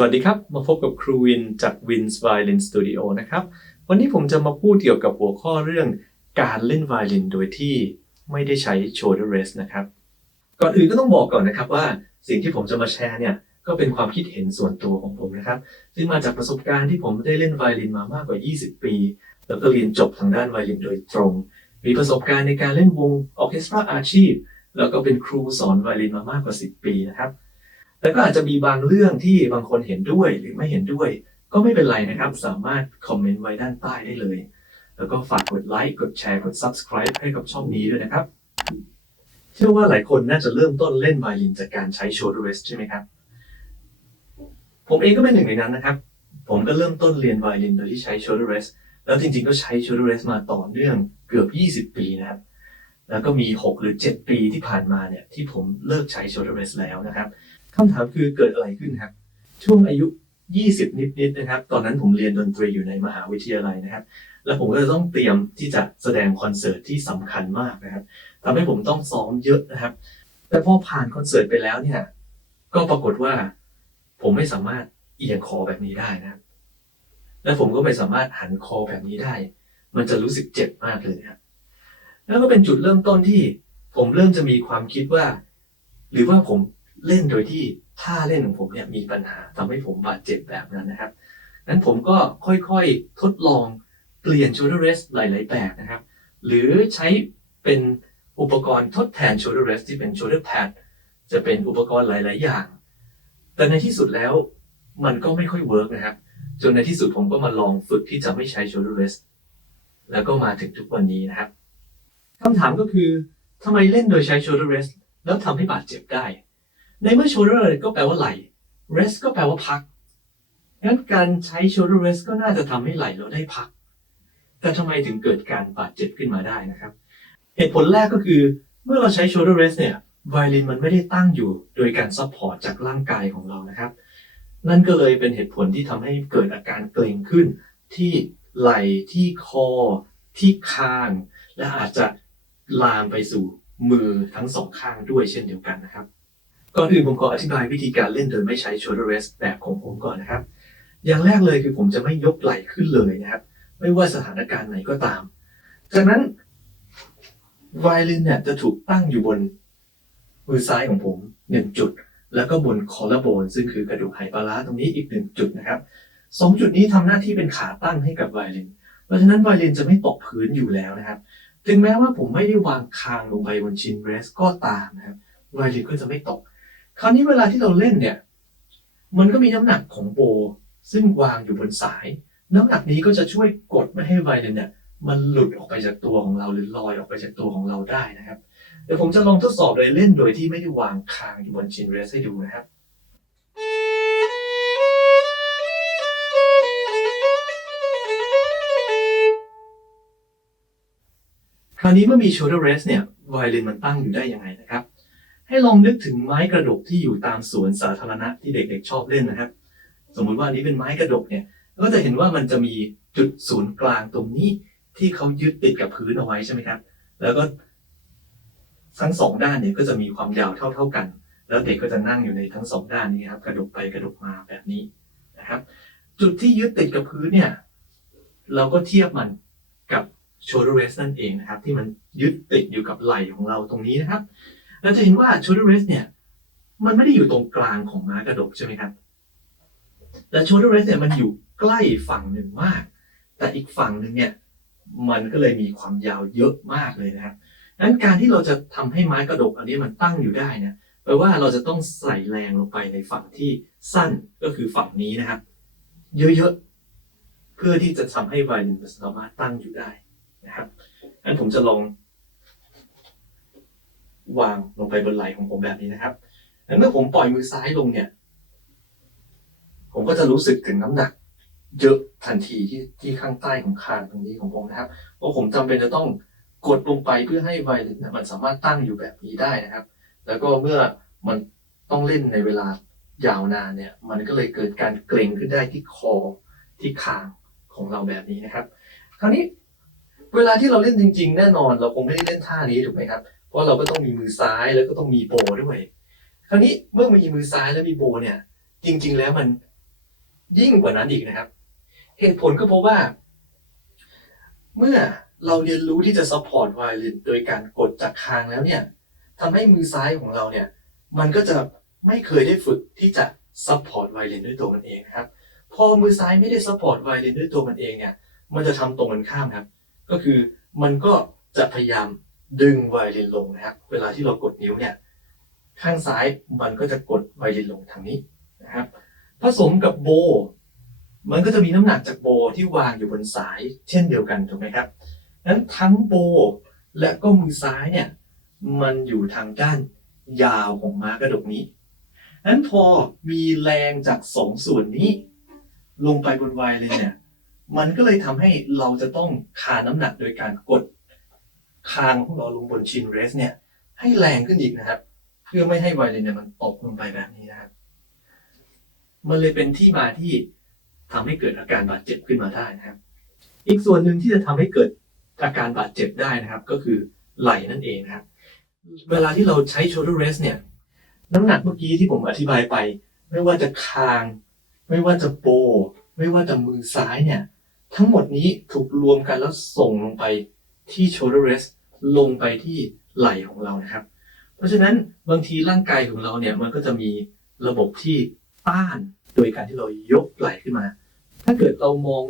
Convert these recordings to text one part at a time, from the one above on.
สวัสดีครับมาพบกับครูวินจาก Win's Violin Studio นะครับวันนี้ผมจะมาพูดเกี่ยวกับหัวข้อเรื่องการเล่นไวโอลินโดยที่ไม่ได้ใช้ shoulder rest นะครับก่อนอื่นก็ต้องบอกก่อนนะครับว่าสิ่งที่ผมจะมาแชร์เนี่ยก็เป็นความคิดเห็นส่วนตัวของผมนะครับซึ่งมาจากประสบการณ์ที่ผมได้เล่นไวโอลินมามากกว่า20ปีแล้วก็เรียนจบทางด้านไวโอลินโดยตรงมีประสบการณ์ในการเล่นวงออร์เคสตราอาชีพแล้วก็เป็นครูสอนไวโอลินมามากกว่า10ปีนะครับแต่ก็อาจจะมีบางเรื่องที่บางคนเห็นด้วยหรือไม่เห็นด้วยก็ไม่เป็นไรนะครับสามารถคอมเมนต์ไว้ด้านใต้ได้เลยแล้วก็ฝากกดไลค์กดแชร์กด Subscribe ให้กับช่องนี้ด้วยนะครับเชื่อว่าหลายคนน่าจะเริ่มต้นเล่นไวโอลินจากการใช้ shoulder rest ใช่ไหมครับผมเองก็เป็นหนึ่งในนั้นนะครับผมก็เริ่มต้นเรียนไวโอลินโดยที่ใช้ shoulder rest แล้วจริงๆก็ใช้ shoulder rest มาต่อเนื่องเกือบ20ปีนะครับแล้วก็มี6หรือ7ปีที่ผ่านมาเนี่ยที่ผมเลิกใช้ shoulder rest แล้วนะครับคำถามคือเกิดอะไรขึ้นครับช่วงอายุ20นิดๆนะครับตอนนั้นผมเรียนดนตรีอยู่ในมหาวิทยาลัยนะครับแล้วผมก็จะต้องเตรียมที่จะแสดงคอนเสิร์ตที่สำคัญมากนะครับทำให้ผมต้องซ้อมเยอะนะครับแต่พอผ่านคอนเสิร์ตไปแล้วเนี่ยก็ปรากฏว่าผมไม่สามารถเอียงคอแบบนี้ได้นะครับและผมก็ไม่สามารถหันคอแบบนี้ได้มันจะรู้สึกเจ็บมากเลยครับแล้วก็เป็นจุดเริ่มต้นที่ผมเริ่มจะมีความคิดว่าหรือว่าผมเล่นโดยที่ท่าเล่นของผมเนี่ยมีปัญหาทำให้ผมบาดเจ็บแบบนั้นนะครับงั้นผมก็ค่อยๆทดลองเปลี่ยน shoulder rest หลายๆแบบนะครับหรือใช้เป็นอุปกรณ์ทดแทน shoulder rest ที่เป็น shoulder pad จะเป็นอุปกรณ์หลายๆอย่างแต่ในที่สุดแล้วมันก็ไม่ค่อยเวิร์กนะครับจนในที่สุดผมก็มาลองฝึกที่จะไม่ใช้ shoulder rest แล้วก็มาถึงทุกวันนี้นะครับคำถามก็คือทำไมเล่นโดยใช้ shoulder rest แล้วทำให้บาดเจ็บได้ในเมื่อ shoulder ก็แปลว่าไหล่ rest ก็แปลว่าพักงั้นการใช้ shoulder rest ก็น่าจะทำให้ไหล่เราได้พักแต่ทำไมถึงเกิดการบาดเจ็บขึ้นมาได้นะครับเหตุผลแรกก็คือเมื่อเราใช้ shoulder rest เนี่ยไวโอลินมันไม่ได้ตั้งอยู่โดยการซัพพอร์ตจากร่างกายของเรานะครับนั่นก็เลยเป็นเหตุผลที่ทำให้เกิดอาการเกร็งขึ้นที่ไหล่ที่คอที่คางและอาจจะลามไปสู่มือทั้งสองข้างด้วยเช่นเดียวกันนะครับก่อนอื่นผมขออธิบายวิธีการเล่นโดยไม่ใช้ shoulder rest แบบของผมก่อนนะครับอย่างแรกเลยคือผมจะไม่ยกไหล่ขึ้นเลยนะครับไม่ว่าสถานการณ์ไหนก็ตามจากนั้นไวโอลินเนี่ยจะถูกตั้งอยู่บนมือซ้ายของผม1จุดแล้วก็บนคอลลาร์โบนซึ่งคือกระดูกไหปลาร้าตรงนี้อีก1จุดนะครับ2จุดนี้ทำหน้าที่เป็นขาตั้งให้กับไวโอลินเพราะฉะนั้นไวโอลินจะไม่ตกพื้นอยู่แล้วนะครับถึงแม้ว่าผมไม่ได้วางคางลงไปบนชินเรสก็ตามนะครับไวโอลินก็จะไม่ตกคราวนี้เวลาที่เราเล่นเนี่ยมันก็มีน้ำหนักของโบซึ่งวางอยู่บนสายน้ำหนักนี้ก็จะช่วยกดไม่ให้ไวโอลินเนี่ยมันหลุดออกไปจากตัวของเราหรือลอยออกไปจากตัวของเราได้นะครับเดี๋ยวผมจะลองทดสอบโดยเล่นโดยที่ไม่ได้วางคางอยู่บนชินเรสให้ดูนะครับคราวนี้เมื่อมี shoulder rest เนี่ยไวโอลินมันตั้งอยู่ได้ยังไงนะครับให้ลองนึกถึงไม้กระดกที่อยู่ตามสวนสาธารณะที่เด็กๆชอบเล่นนะครับสมมุติว่าอันนี้เป็นไม้กระดกเนี่ยก็จะเห็นว่ามันจะมีจุดศูนย์กลางตรงนี้ที่เขายึดติดกับพื้นเอาไว้ใช่ไหมครับแล้วก็ทั้งสองด้านเนี่ยก็จะมีความยาวเท่ากันแล้วเด็กก็จะนั่งอยู่ในทั้งสองด้านนี้ครับกระดกไปกระดกมาแบบนี้นะครับจุดที่ยึดติดกับพื้นเนี่ยเราก็เทียบมันกับ shoulder rest นั่นเองนะครับที่มันยึดติดอยู่กับไหล่ของเราตรงนี้นะครับเราจะเห็นว่า shoulder rest เนี่ยมันไม่ได้อยู่ตรงกลางของม้ากระดกใช่ไหมครับแต่ shoulder rest เนี่ยมันอยู่ใกล้ฝั่งหนึ่งมากแต่อีกฝั่งหนึ่งเนี่ยมันก็เลยมีความยาวเยอะมากเลยนะครับงั้นการที่เราจะทำให้ไม้กระดกอันนี้มันตั้งอยู่ได้เนี่ยแปลว่าเราจะต้องใส่แรงลงไปในฝั่งที่สั้นก็คือฝั่งนี้นะครับเยอะๆเพื่อที่จะทำให้ไวโอลินสามารถตั้งอยู่ได้นะครับงั้นผมจะลองวางลงไปบนไหล่ของผมแบบนี้นะครับงั้นเมื่อผมปล่อยมือซ้ายลงเนี่ยผมก็จะรู้สึกถึงน้ำหนักเยอะทันทีที่ข้างใต้ของคางตรงนี้ของผมนะครับเพราะผมจำเป็นจะต้องกดลงไปเพื่อให้ไวโอลินมันสามารถตั้งอยู่แบบนี้ได้นะครับแล้วก็เมื่อมันต้องเล่นในเวลายาวนานเนี่ยมันก็เลยเกิดการเกร็งขึ้นได้ที่คอที่คางของเราแบบนี้นะครับคราวนี้เวลาที่เราเล่นจริงๆแน่นอนเราคงไม่ได้เล่นท่านี้ถูกไหมครับเพราะเราก็ต้องมีมือซ้ายแล้วก็ต้องมีโบด้วยคราวนี้เมื่อมีมือซ้ายและมีโบเนี่ยจริงๆแล้วมัน ยิ่งกว่านั้นอีกนะครับเหตุผลก็เพราะว่าเมื่อเราเรียนรู้ที่จะ support violin โดยการกดจากคางแล้วเนี่ยทำให้มือซ้ายของเราเนี่ยมันก็จะไม่เคยได้ฝึกที่จะ support violin ด้วยตัวมันเองครับพอมือซ้ายไม่ได้ support violin ด้วยตัวมันเองเนี่ยมันจะทำตรงกันข้ามครับก็คือมันก็จะพยายามดึงไวโอลินลงนะครับเวลาที่เรากดนิ้วเนี่ยข้างซ้ายมันก็จะกดไวโอลินลงทางนี้นะครับผสมกับโบมันก็จะมีน้ำหนักจากโบที่วางอยู่บนสายเช่นเดียวกันถูกไหมครับนั้นทั้งโบและก็มือซ้ายเนี่ยมันอยู่ทางด้านยาวของม้ากระดกนี้นั้นพอมีแรงจากสองส่วนนี้ลงไปบนไวโอลินเนี่ยมันก็เลยทำให้เราจะต้องคาน้ำหนักโดยการกดคางของเราลงบนชินเรสเนี่ยให้แรงขึ้นอีกนะครับเพื่อไม่ให้ไวโอลินเนี่ยมันตกลงไปแบบนี้นะครับมันเลยเป็นที่มาที่ทำให้เกิดอาการบาดเจ็บขึ้นมาได้นะครับอีกส่วนหนึ่งที่จะทำให้เกิดอาการบาดเจ็บได้นะครับก็คือไหล่นั่นเองนะครับเวลาที่เราใช้ shoulder rest เนี่ยน้ำหนักเมื่อกี้ที่ผมอธิบายไปไม่ว่าจะคางไม่ว่าจะโบไม่ว่าจะมือซ้ายเนี่ยทั้งหมดนี้ถูกรวมกันแล้วส่งลงไปที่ shoulder rest ลงไปที่ไหล่ของเรานะครับเพราะฉะนั้นบางทีร่างกายของเราเนี่ยมันก็จะมีระบบที่ต้านโดยการที่เรายกไหล่ขึ้นมาถ้าเกิดเรามอง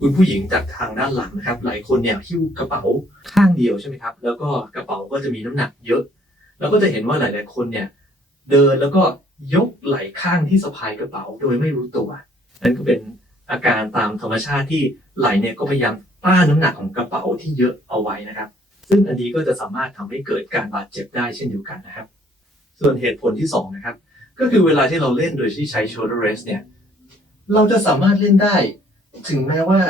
คุณผู้หญิงจากทางด้านหลังนะครับหลายคนเนี่ยหิ้วกระเป๋าข้างเดียวใช่ไหมครับแล้วก็กระเป๋าก็จะมีน้ำหนักเยอะแล้วก็จะเห็นว่าหลายๆคนเนี่ยเดินแล้วก็ยกไหล่ข้างที่สะพายกระเป๋าโดยไม่รู้ตัวนั่นก็เป็นอาการตามธรรมชาติที่ไหล่เนี่ยก็พยายามต้านน้ำหนักของกระเป๋าที่เยอะเอาไว้นะครับซึ่งอันนี้ก็จะสามารถทำให้เกิดการบาดเจ็บได้เช่นเดียวกันนะครับส่วนเหตุผลที่2นะครับก็คือเวลาที่เราเล่นโดยที่ใช้ shoulder rest เนี่ยเราจะสามารถเล่นได้ถึงแม้ว่า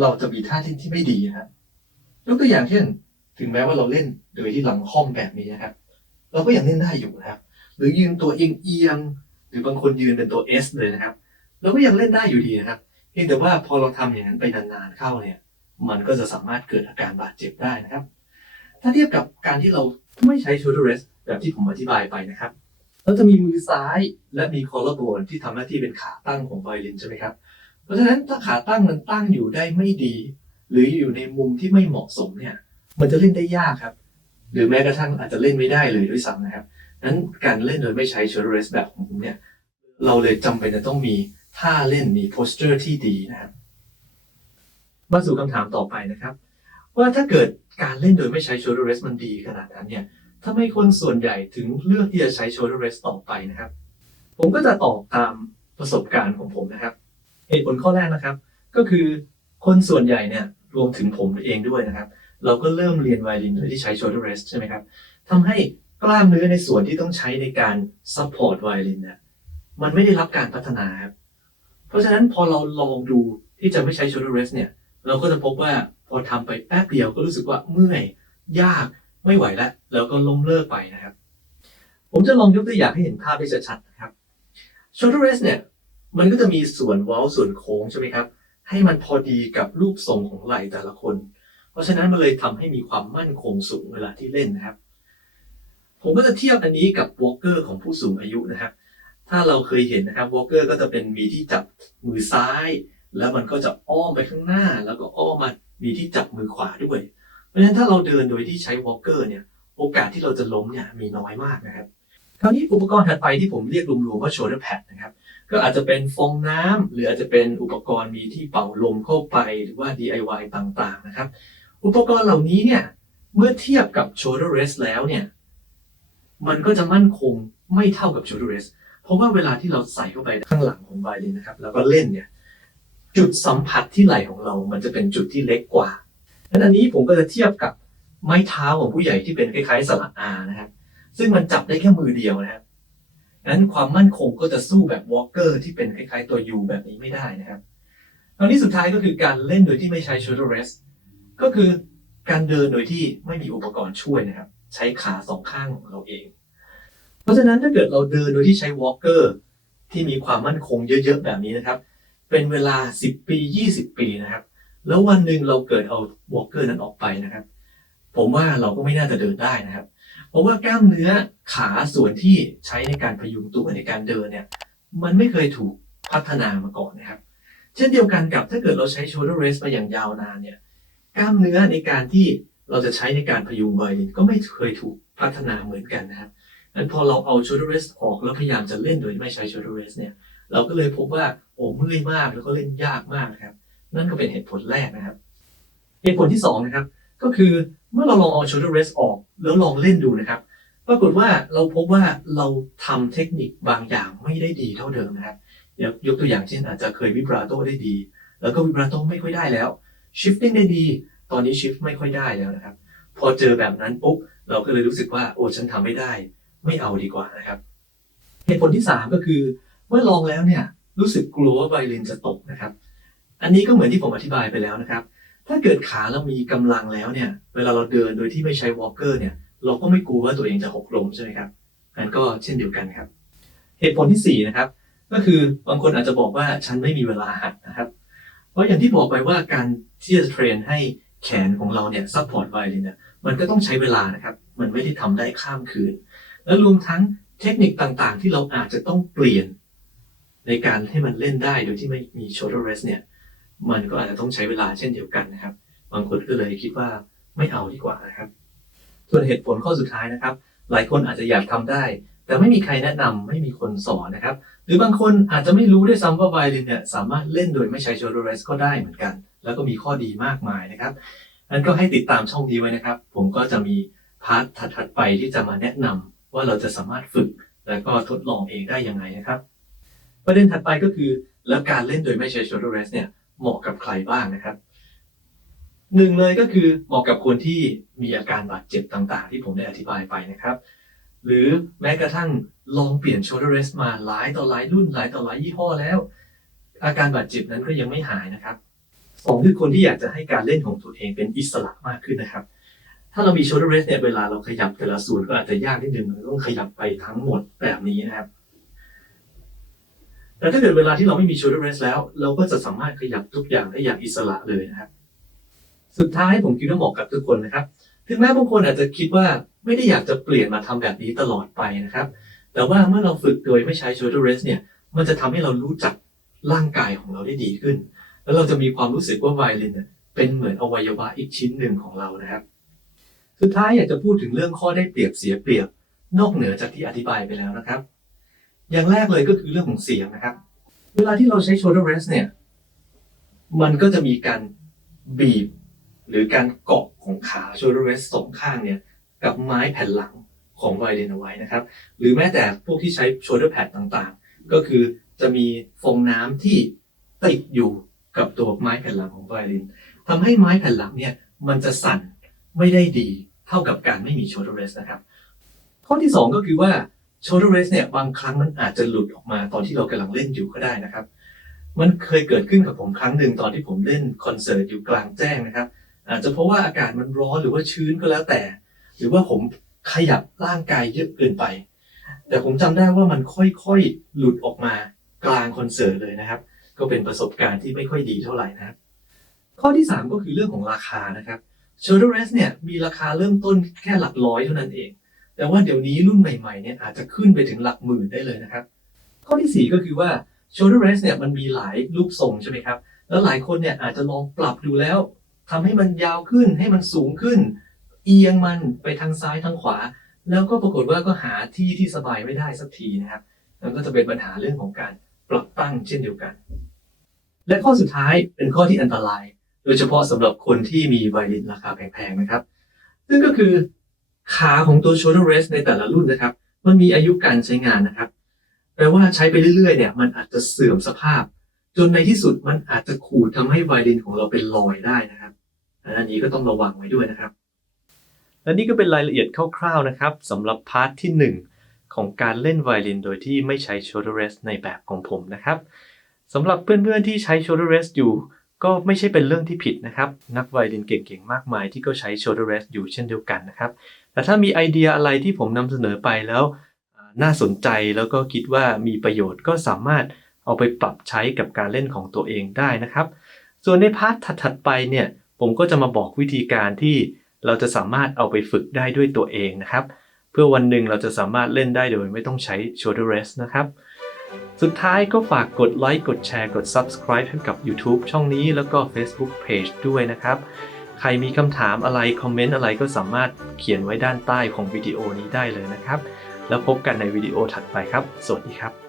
เราจะมีท่าเล่นที่ไม่ดีนะครับยกตัวอย่างเช่นถึงแม้ว่าเราเล่นโดยที่หลังค่อมแบบนี้นะครับเราก็ยังเล่นได้อยู่นะครับหรือยืนตัวเอียงหรือบางคนยืนเป็นตัว S เลยนะครับเราก็ยังเล่นได้อยู่ดีนะครับเพียงแต่ว่าพอเราทำอย่างนั้นไปนานๆเข้าเนี่ยมันก็จะสามารถเกิดอาการบาดเจ็บได้นะครับถ้าเทียบกับการที่เราไม่ใช้ shoulder rest แบบที่ผมอธิบายไปนะครับเราจะมีมือซ้ายและมี collarbone ที่ทำหน้าที่เป็นขาตั้งของไวโอลินใช่ไหมครับเพราะฉะนั้นถ้าขาตั้งมันตั้งอยู่ได้ไม่ดีหรืออยู่ในมุมที่ไม่เหมาะสมเนี่ยมันจะเล่นได้ยากครับหรือแม้กระทั่งอาจจะเล่นไม่ได้เลยด้วยซ้ำนะครับนั้นการเล่นโดยไม่ใช้ shoulder rest แบบของผมเนี่ยเราเลยจำเป็นจะต้องมีท่าเล่นมี posture ที่ดีนะครับมาสู่คำถามต่อไปนะครับว่าถ้าเกิดการเล่นโดยไม่ใช้ shoulder rest มันดีขนาดนั้นเนี่ยทำไมคนส่วนใหญ่ถึงเลือกที่จะใช้ shoulder rest ต่อไปนะครับผมก็จะตอบตามประสบการณ์ของผมนะครับเหตุผลข้อแรกนะครับก็คือคนส่วนใหญ่เนี่ยรวมถึงผมเองด้วยนะครับเราก็เริ่มเรียนไวโอลินโดยที่ใช้ shoulder rest ใช่ไหมครับทำให้กล้ามเนื้อในส่วนที่ต้องใช้ในการ support ไวโอลินเนี่ยมันไม่ได้รับการพัฒนาครับเพราะฉะนั้นพอเราลองดูที่จะไม่ใช้ shoulder rest เนี่ยเราก็จะพบว่าพอทำไปแป๊บเดียวก็รู้สึกว่าเมื่อยยากไม่ไหวแล้วก็ล้มเลิกไปนะครับผมจะลองยกตัวอย่างให้เห็นภาพได้ชัดๆนะครับ shoulder rest เนี่ยมันก็จะมีส่วนเว้าส่วนโค้งใช่ไหมครับให้มันพอดีกับรูปทรงของไหล่แต่ละคนเพราะฉะนั้นมันเลยทำให้มีความมั่นคงสูงเวลาที่เล่นนะครับผมก็จะเทียบอันนี้กับวอล์กเกอร์ของผู้สูงอายุนะครับถ้าเราเคยเห็นนะครับวอล์กเกอร์ก็จะเป็นมีที่จับมือซ้ายแล้วมันก็จะอ้อมไปข้างหน้าแล้วก็อ้อมมามีที่จับมือขวาด้วยเพราะฉะนั้นถ้าเราเดินโดยที่ใช้วอล์กเกอร์เนี่ยโอกาสที่เราจะล้มเนี่ยมีน้อยมากนะครับคราวนี้อุปกรณ์ถัดไปที่ผมเรียกรวมๆว่า shoulder pad นะครับก็อาจจะเป็นฟองน้ำหรืออาจจะเป็นอุปกรณ์มีที่เป่าลมเข้าไปหรือว่า DIY ต่างๆนะครับอุปกรณ์เหล่านี้เนี่ยเมื่อเทียบกับ shoulder rest แล้วเนี่ยมันก็จะมั่นคงไม่เท่ากับ shoulder rest เพราะว่าเวลาที่เราใส่เข้าไปข้างหลังของไวโอลินนะครับแล้วก็เล่นเนี่ยจุดสัมผัสที่ไหล่ของเรามันจะเป็นจุดที่เล็กกว่าอันนี้ผมก็จะเทียบกับไม้เท้าของผู้ใหญ่ที่เป็นคล้ายๆสลักอานะครับซึ่งมันจับได้แค่มือเดียวนะครับนั้นความมั่นคงก็จะสู้แบบวอล์กเกอร์ที่เป็นคล้ายๆตัว U แบบนี้ไม่ได้นะครับคราวนี้สุดท้ายก็คือการเล่นโดยที่ไม่ใช้ shoulder rest ก็คือการเดินโดยที่ไม่มีอุปกรณ์ช่วยนะครับใช้ขาสองข้างของเราเองเพราะฉะนั้นถ้าเกิดเราเดินโดยที่ใช้วอล์กเกอร์ที่มีความมั่นคงเยอะๆแบบนี้นะครับเป็นเวลา10 ปี 20 ปีนะครับแล้ววันหนึ่งเราเกิดเอาวอล์กเกอร์นั้นออกไปนะครับผมว่าเราก็ไม่น่าจะเดินได้นะครับเพราะว่ากล้ามเนื้อขาส่วนที่ใช้ในการพยุงตัวในการเดินเนี่ยมันไม่เคยถูก พัฒนามาก่อนนะครับเช่นเดียวกันกับถ้าเกิดเราใช้ shoulder rest มาอย่างยาวนานเนี่ยกล้ามเนื้อในการที่เราจะใช้ในการพยุงไวโอลินก็ไม่เคยถูกพัฒนาเหมือนกันนะครับงั้นพอเราเอา shoulder rest ออกแล้วพยายามจะเล่นโดยไม่ใช้ shoulder rest เนี่ยเราก็เลยพบว่าเมื่อยมากแล้วก็เล่นยากมากนะครับนั่นก็เป็นเหตุผลแรกนะครับเหตุผลที่2นะครับก็คือเมื่อเราลองเอา shoulder rest ออกแล้วลองเล่นดูนะครับปรากฏว่าเราพบว่าเราทำเทคนิคบางอย่างไม่ได้ดีเท่าเดิมนะครับยกตัวอย่างเช่นอาจจะเคยวิบราโตได้ดีแล้วก็วิบราโตไม่ค่อยได้แล้ว shifting ได้ดีตอนนี้ shift ไม่ค่อยได้แล้วนะครับพอเจอแบบนั้นปุ๊บเราก็เลยรู้สึกว่าฉันทำไม่ได้ไม่เอาดีกว่านะครับเหตุผลที่3ก็คือเมื่อลองแล้วเนี่ยรู้สึกกลัวว่าไวโอลินจะตกนะครับอันนี้ก็เหมือนที่ผมอธิบายไปแล้วนะครับถ้าเกิดขาเรามีกำลังแล้วเนี่ยเวลาเราเดินโดยที่ไม่ใช้วอล์กเกอร์เนี่ยเราก็ไม่กลัวว่าตัวเองจะหกล้มใช่ไหมครับนั่นก็เช่นเดียวกันครับเหตุผลที่4นะครับก็คือบางคนอาจจะบอกว่าฉันไม่มีเวลาหัดนะครับเพราะอย่างที่บอกไปว่าการที่จะเทรนให้แขนของเราเนี่ยซัพพอร์ตไวโอลินเนี่ยมันก็ต้องใช้เวลานะครับมันไม่ได้ทำได้ข้ามคืนและรวมทั้งเทคนิคต่างๆที่เราอาจจะต้องเปลี่ยนในการให้มันเล่นได้โดยที่ไม่มี shoulder rest เนี่ยมันก็อาจจะต้องใช้เวลาเช่นเดียวกันนะครับบางคนก็เลยคิดว่าไม่เอาดีกว่านะครับส่วนเหตุผลข้อสุดท้ายนะครับหลายคนอาจจะอยากทำได้แต่ไม่มีใครแนะนำไม่มีคนสอนนะครับหรือบางคนอาจจะไม่รู้ด้วยซ้ำว่าไวโอลินเนี่ยสามารถเล่นโดยไม่ใช้ shoulder rest ก็ได้เหมือนกันแล้วก็มีข้อดีมากมายนะครับงั้นก็ให้ติดตามช่องนี้ไว้นะครับผมก็จะมีพาร์ทถัดไปที่จะมาแนะนำว่าเราจะสามารถฝึกแล้วก็ทดลองเองได้ยังไงนะครับประเด็นถัดไปก็คือแล้วการเล่นโดยไม่ใช้ shoulder rest เนี่ยเหมาะกับใครบ้างนะครับหนึ่งเลยก็คือเหมาะกับคนที่มีอาการบาดเจ็บต่างๆที่ผมได้อธิบายไปนะครับหรือแม้กระทั่งลองเปลี่ยน shoulder rest มาหลายต่อหลายรุ่นหลายต่อหลายยี่ห้อแล้วอาการบาดเจ็บนั้นก็ยังไม่หายนะครับ2คือคนที่อยากจะให้การเล่นของตัวเองเป็นอิสระมากขึ้นนะครับถ้าเรามี shoulder rest เนี่ยเวลาเราขยับแต่ละส่วนก็อาจจะยากนิดนึงเราต้องขยับไปทั้งหมดแบบนี้นะครับแต่ถ้าเกิดเวลาที่เราไม่มี shoulder rest แล้วเราก็จะสามารถขยับทุกอย่างได้อย่างอิสระเลยนะครับสุดท้ายผมคิดว่าเหมาะกับทุกคนนะครับถึงแม้บางคนอาจจะคิดว่าไม่ได้อยากจะเปลี่ยนมาทำแบบนี้ตลอดไปนะครับแต่ว่าเมื่อเราฝึกโดยไม่ใช้ shoulder rest เนี่ยมันจะทำให้เรารู้จักร่างกายของเราได้ดีขึ้นแล้วเราจะมีความรู้สึกว่าไวโอลินเนี่ยเป็นเหมือนอวัยวะอีกชิ้นหนึ่งของเรานะครับสุดท้ายอยากจะพูดถึงเรื่องข้อได้เปรียบเสียเปรียบนอกเหนือจากที่อธิบายไปแล้วนะครับอย่างแรกเลยก็คือเรื่องของเสียงนะครับเวลาที่เราใช้ shoulder rest เนี่ยมันก็จะมีการบีบหรือการเกาะของขา shoulder rest สองข้างเนี่ยกับไม้แผ่นหลังของไวโอลินเอาไว้นะครับหรือแม้แต่พวกที่ใช้ shoulder pad ต่างๆก็คือจะมีฟองน้ำที่ติดอยู่กับตัวไม้แผ่นหลังของไวโอลินทำให้ไม้แผ่นหลังเนี่ยมันจะสั่นไม่ได้ดีเท่ากับการไม่มี shoulder rest นะครับข้อที่2ก็คือว่า shoulder rest เนี่ยบางครั้งมันอาจจะหลุดออกมาตอนที่เรากำลังเล่นอยู่ก็ได้นะครับมันเคยเกิดขึ้นกับผมครั้งหนึ่งตอนที่ผมเล่นคอนเสิร์ตอยู่กลางแจ้งนะครับอาจจะเพราะว่าอากาศมันร้อนหรือว่าชื้นก็แล้วแต่หรือว่าผมขยับร่างกายเยอะเกินไปแต่ผมจำได้ว่ามันค่อยๆหลุดออกมากลางคอนเสิร์ตเลยนะครับก็เป็นประสบการณ์ที่ไม่ค่อยดีเท่าไหร่นะครับข้อที่3ก็คือเรื่องของราคานะครับ shoulder rest เนี่ยมีราคาเริ่มต้นแค่หลักร้อยเท่านั้นเองแต่ว่าเดี๋ยวนี้รุ่นใหม่ๆเนี่ยอาจจะขึ้นไปถึงหลักหมื่นได้เลยนะครับข้อที่4ก็คือว่า shoulder rest เนี่ยมันมีหลายรูปทรงใช่ไหมครับแล้วหลายคนเนี่ยอาจจะลองปรับดูแล้วทำให้มันยาวขึ้นให้มันสูงขึ้นเอียงมันไปทางซ้ายทางขวาแล้วก็ปรากฏว่าก็หาที่ที่สบายไม่ได้สักทีนะครับมันก็จะเป็นปัญหาเรื่องของการปรับตั้งเช่นเดียวกันและข้อสุดท้ายเป็นข้อที่อันตรายโดยเฉพาะสำหรับคนที่มีไวโอลินราคาแพงๆนะครับซึ่งก็คือขาของตัว shoulder rest ในแต่ละรุ่นนะครับมันมีอายุการใช้งานนะครับแปลว่าใช้ไปเรื่อยๆเนี่ยมันอาจจะเสื่อมสภาพจนในที่สุดมันอาจจะขูดทำให้ไวโอลินของเราเป็นรอยได้นะครับอันนี้ก็ต้องระวังไว้ด้วยนะครับและนี่ก็เป็นรายละเอียดคร่าวๆนะครับสำหรับพาร์ทที่1ของการเล่นไวโอลินโดยที่ไม่ใช้ shoulder rest ในแบบของผมนะครับสำหรับเพื่อนๆที่ใช้ shoulder rest อยู่ก็ไม่ใช่เป็นเรื่องที่ผิดนะครับนักไวโอลินเก่งๆมากมายที่ก็ใช้ shoulder rest อยู่เช่นเดียวกันนะครับแต่ถ้ามีไอเดียอะไรที่ผมนำเสนอไปแล้วน่าสนใจแล้วก็คิดว่ามีประโยชน์ก็สามารถเอาไปปรับใช้กับการเล่นของตัวเองได้นะครับส่วนในพาร์ทถัดๆไปเนี่ยผมก็จะมาบอกวิธีการที่เราจะสามารถเอาไปฝึกได้ด้วยตัวเองนะครับเพื่อวันหนึ่งเราจะสามารถเล่นได้โดยไม่ต้องใช้ shoulder rest นะครับ สุดท้ายก็ฝากกดไลค์กดแชร์กด Subscribe ให้กับ YouTube ช่องนี้แล้วก็ Facebook Page ด้วยนะครับใครมีคำถามอะไรคอมเมนต์อะไรก็สามารถเขียนไว้ด้านใต้ของวิดีโอนี้ได้เลยนะครับแล้วพบกันในวิดีโอถัดไปครับสวัสดีครับ